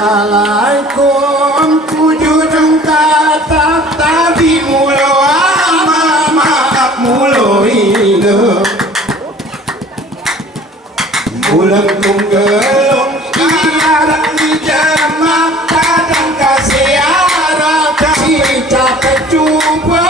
Assalamualaikum kujudung kata tadi mulo ama maaf mulo hidup bulan tunggelung iarak di jamak kadang kasih arah kasih capek jumpa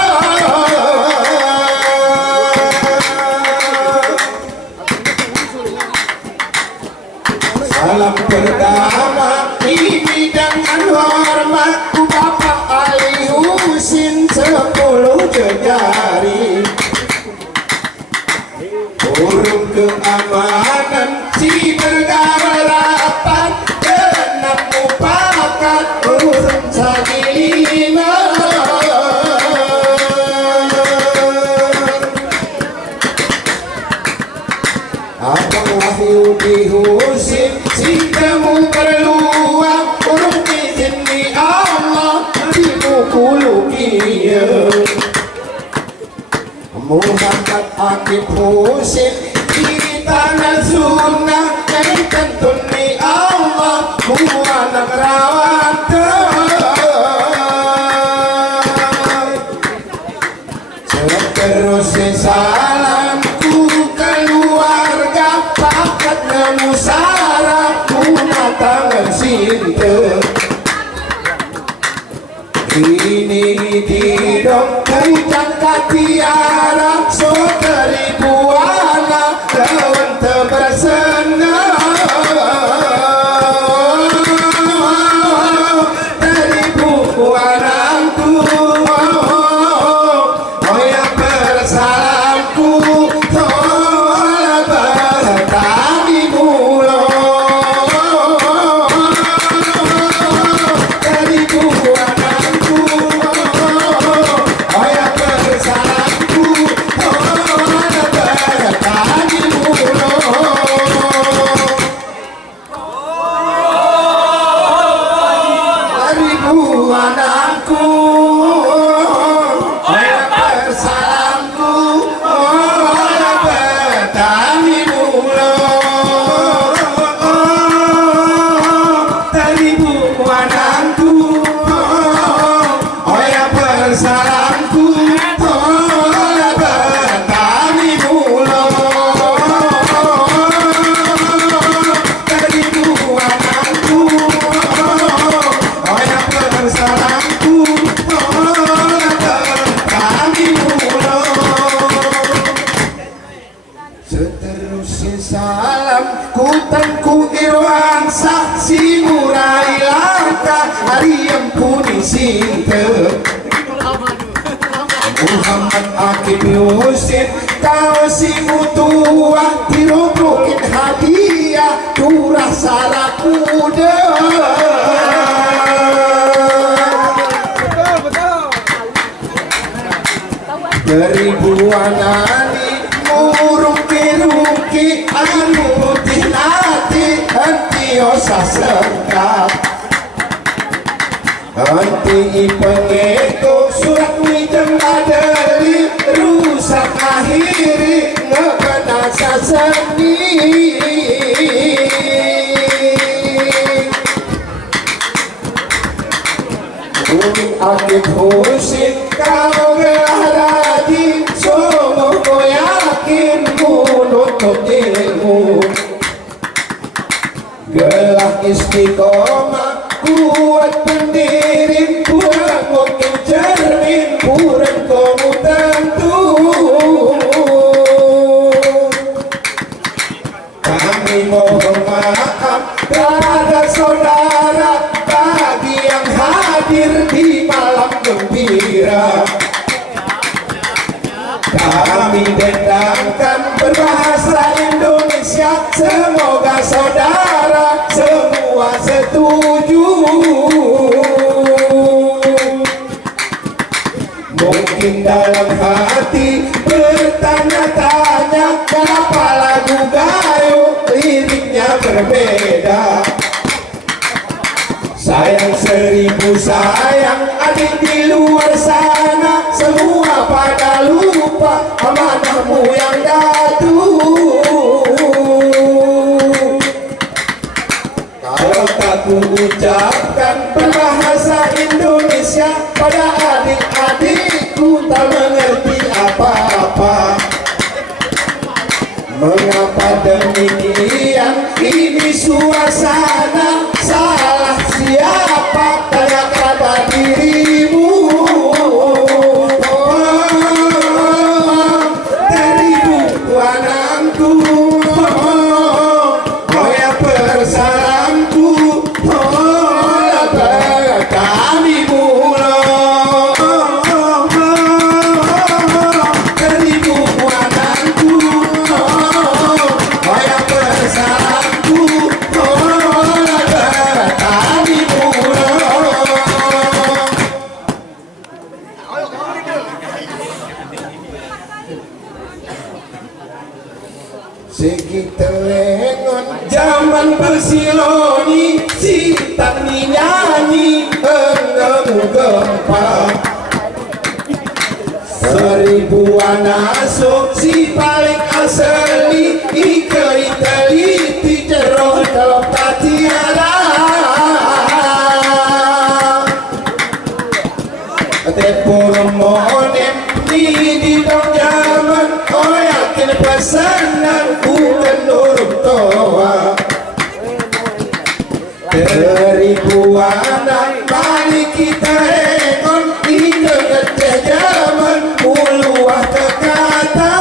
salam pertama ini dengan hormat ku Bapak Ali Husin 10 jari urung keamanan si bergarapan genap mupakat urung sagilina Abang Wahyu dihusin si kamu berluang urung izin di Allah dimukulu dia Muhammad Akib Husin di tanah sunnah yang kentun di Allah muanak rawat terus salamku keluarga pakat musara tangan cinta ini didong hujan katiara saudari buana lawan terbersenang dari buananku oh ya bersalamku tolak bertani mulo dari buananku oh ya bersalamku tolak bertani mulo dari buananku oh ya bersalamku tolak bertani mulo dari buananku oh ya bersalamku tolak bertani mulo dari buananku oh ya bersalamku tolak bertani mulo seterusnya salam kutangku irwan saksi murai langkah hari yang puni sinta Muhammad Akib Husin kau si mutua dirubrukin hadiah turah salah kuda keribuan ani muruki anu putih nati hentiosa serkat henti pengeko surat wijeng adeli rusak akhiri ngekena saseni Umi Akib Husin kau gelah rajin sungguh ku yakin menuntut ilmu gelah istiqomah kuat pendiri kurang mungkin cermin kurang kamu tentu kami mohon maaf terhadap saudara bagi yang hadir di malam gembira kami dendangkan berbahasa Indonesia semoga saudara semua setuju mungkin dalam hati bertanya-tanya kenapa lagu gayo liriknya berbeda sayang 1000 sayang adik di luar sana semua pada lupa amanahmu yang datu kalau tak tunggu ucapkan berbahasa Indonesia pada adik-adikku tak mengerti apa-apa. Mengapa demikian ini suasana? Salah siapa? Tanya pada dirimu. Teribu anakku, oh ya bersalamku, oh kami mula. Teribu anakku, oh ya bersalamku, oh kami mula. Sekitelengon zaman bersiloni, si tak nyanyi enggemu gempa. Seribuan asuk si paling asli, ikeri teliti ceroh kalau tak tiada. Tepur monem di dong zaman, oh yakin pesanan bukan nurut toa. Keribuan mari kita engon di keceh zaman muluah kekata.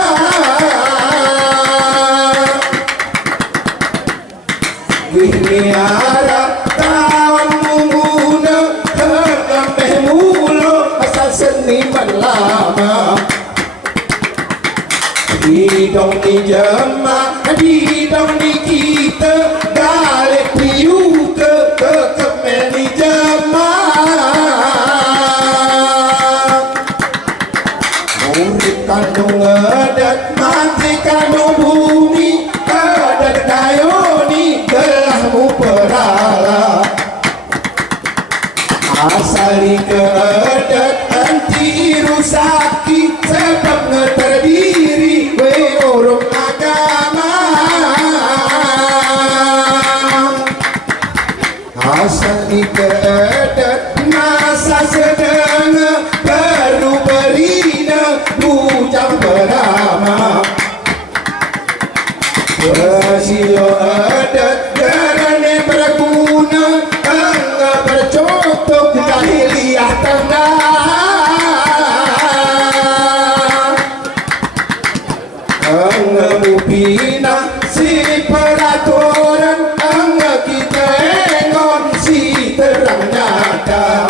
Gini harap kawan menguna kegambeh mulu asal seniman lama. Hidung di jemaah, hidung di kita, galak piu ke kemel di jemaah. Murid kandung adat, mati kandung bumi, adat kayoni, gelahmu perala. Asali ke adat, anti rusaki, sebab terdiri orang agama. Asali ke adat, masa sedang baru berina, bujang berama. Bersilo adat, gerane berguna, enggak bercontoh jahiliyah tengah. Bina si peraturan, enggak kita engon si terang nyata.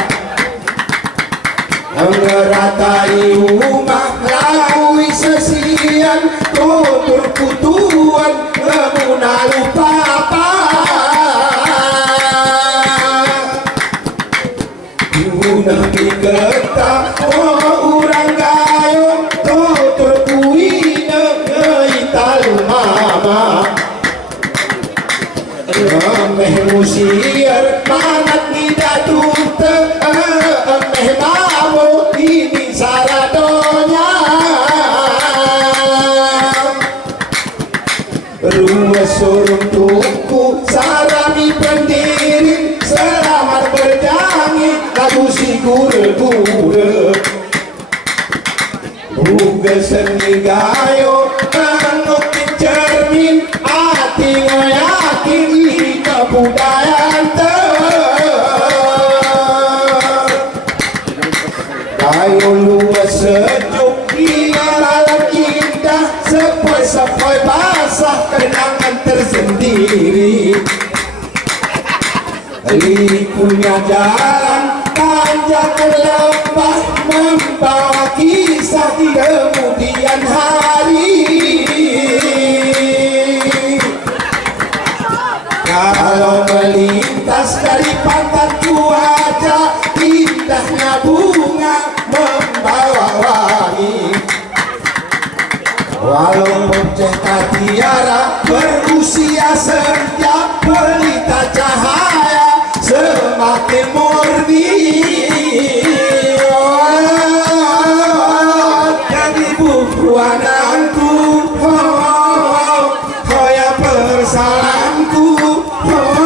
Enggak ratai rumah laui sesian, tutur kutuan ngemuna lupa apa. Guna diketa oh urang gayo, tutur kuina talu mama. Ameh musiar manat nida tute, ameh mamo ini saradonya. Ruas surung tuku sarami pendiri, selamat berjanji lagu si gure-gure. Buga seni gayo manuk cermin, hati ngoyakin kebudayaan gayo luas sejuk di alam indah, sepoi-sepoi basah kenangan tersendiri. Likunya jalan panjang lembah, membawa kisah kemudian hari. Kalau melintas dari pantai cuaca, indahnya bunga membawa wangi. Walaupun cetak tiara berusia senja, pelita cahaya semakin murni. Jadi buku anakku, oh ya bersalamku, oh